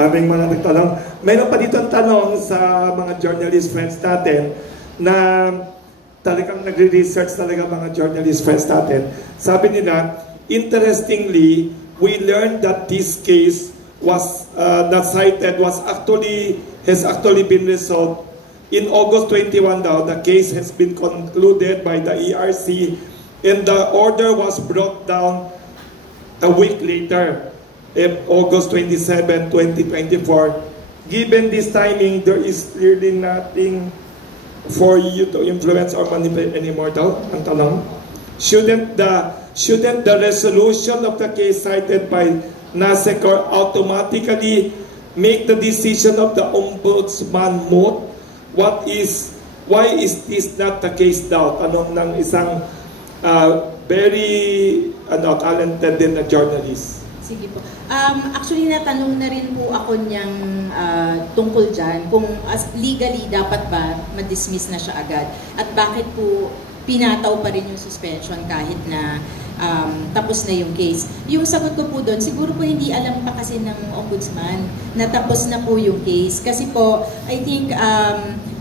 Aming mga nagtanong. Mayroon pa dito ang tanong sa mga journalist friends natin na talagang nagre-research talaga mga journalist friends natin. Sabi nila, interestingly, we learned that this case was not cited has actually been resolved in August 21 daw. The case has been concluded by the ERC and the order was brought down a week later, August 27, 2024. Given this timing, there is clearly nothing for you to influence or manipulate anymore daw, ang tanong. Shouldn't the resolution of the case cited by NASECOR automatically make the decision of the Ombudsman moot? Why is this not the case daw? Tanong ng isang very talented din na journalist. Sige po. Actually, natanong na rin po ako niyang tungkol dyan kung legally dapat ba ma-dismiss na siya agad at bakit po pinataw pa rin yung suspension kahit na tapos na yung case. Yung sagot ko po doon, siguro po hindi alam pa kasi ng Ombudsman na tapos na po yung case. Kasi po, I think,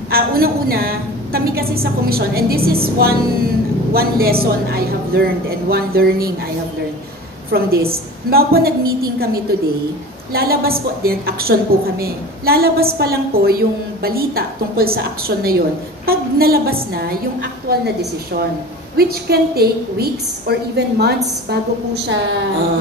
unang-una, kami kasi sa komisyon, and this is one lesson I have learned and one learning I have learned from this. Bago po nag-meeting kami today, lalabas po din, action po kami. Lalabas pa lang po yung balita tungkol sa action na yon pag nalabas na yung actual na desisyon, which can take weeks or even months bago po siya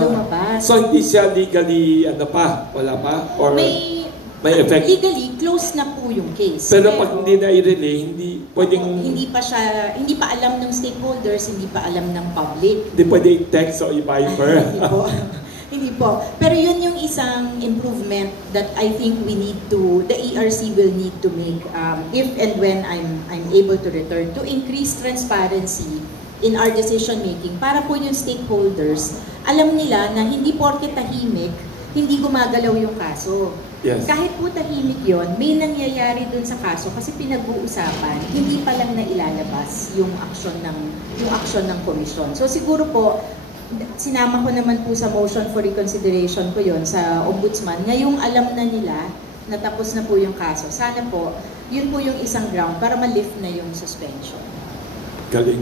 lumabas. So hindi siya legally, wala pa? Or may effect? Legally, close na po yung case. Pero pag hindi na i-relay, hindi pwedeng... Hindi pa alam ng stakeholders, hindi pa alam ng public. Hindi pwede i-text o i-viber. Hindi po. Hindi po. Pero yun yung isang improvement that I think the ERC will need to make if and when I'm able to return, to increase transparency in our decision making para po yung stakeholders alam nila na hindi porke tahimik, hindi gumagalaw yung kaso. Yes. Kahit po tahimik yon, may nangyayari dun sa kaso kasi pinag-uusapan, hindi pa lang na ilalabas yung action ng komisyon. So siguro po, sinama ko naman po sa motion for reconsideration ko yon sa Ombudsman, ngayong alam na nila na tapos na po yung kaso. Sana po, yun po yung isang ground para ma-lift na yung suspension. Galing.